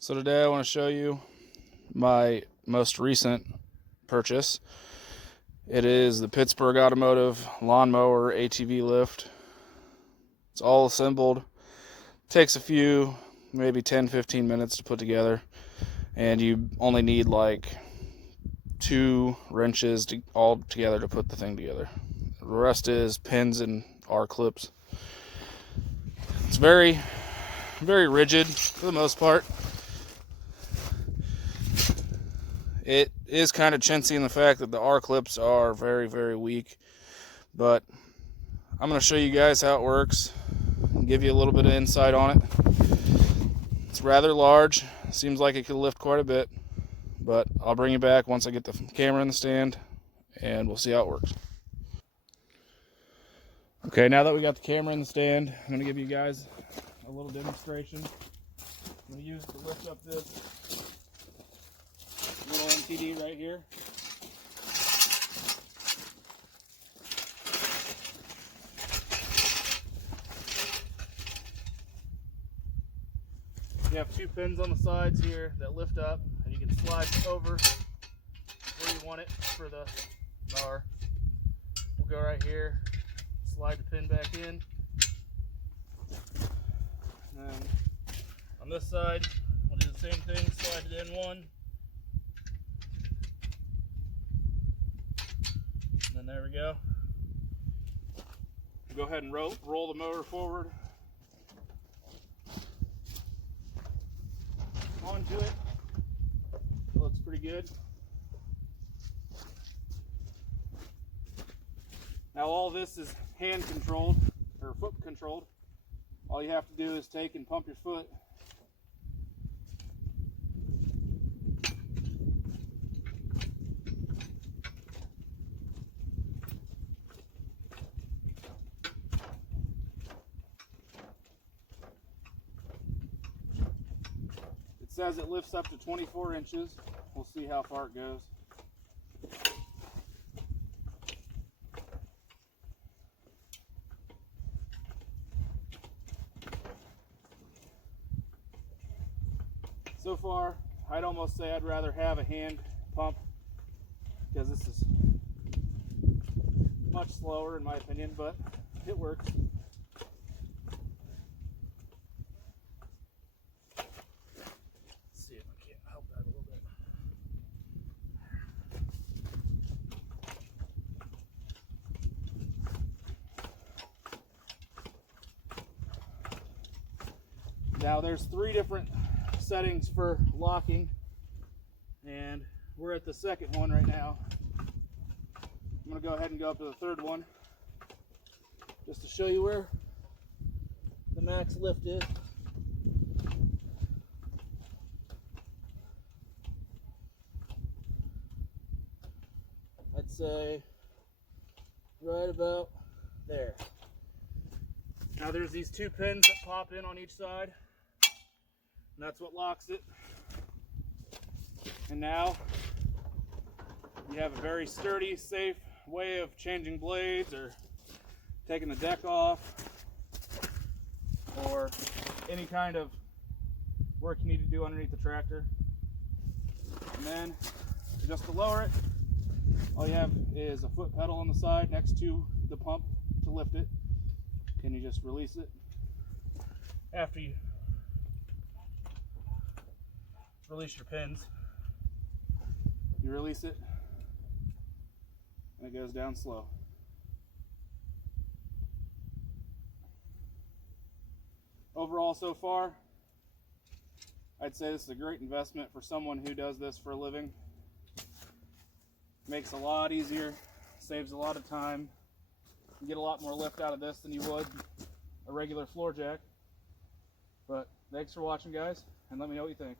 So today I want to show you my most recent purchase. It is the Pittsburgh Automotive Lawnmower ATV lift. It's all assembled. Takes a few, maybe 10-15 minutes to put together, and you only need like 2 wrenches all together to put the thing together. The rest is pins and R-clips. It's very, very rigid for the most part. It is kind of chintzy in the fact that the R-clips are very, very weak, but I'm going to show you guys how it works and give you a little bit of insight on it. It's rather large. Seems like it could lift quite a bit, but I'll bring you back once I get the camera in the stand and we'll see how it works. Okay, now that we got the camera in the stand, I'm going to give you guys a little demonstration. I'm going to use it to lift up this little MTD right here. You have 2 pins on the sides here that lift up, and you can slide over where you want it for the mower. We'll go right here, slide the pin back in. And on this side, we'll do the same thing, slide it in one. And there we go. Go ahead and roll the motor forward onto it. It looks pretty good. Now all this is hand controlled or foot controlled. All you have to do is take and pump your foot. It says it lifts up to 24 inches. We'll see how far it goes. So far, I'd almost say I'd rather have a hand pump because this is much slower in my opinion, but it works. Let's see if I can't help that a little bit. Now there's 3 different settings for locking, and we're at the second one right now. I'm going to go ahead and go up to the third one just to show you where the max lift is. I'd say right about there. Now there's these 2 pins that pop in on each side, and that's what locks it. And now you have a very sturdy, safe way of changing blades or taking the deck off or any kind of work you need to do underneath the tractor. And then just to lower it, all you have is a foot pedal on the side next to the pump to lift it. Can you just release it? After you release your pins, you release it and it goes down slow. Overall so far, I'd say this is a great investment for someone who does this for a living. Makes it a lot easier, saves a lot of time. You get a lot more lift out of this than you would a regular floor jack. But thanks for watching, guys, and let me know what you think.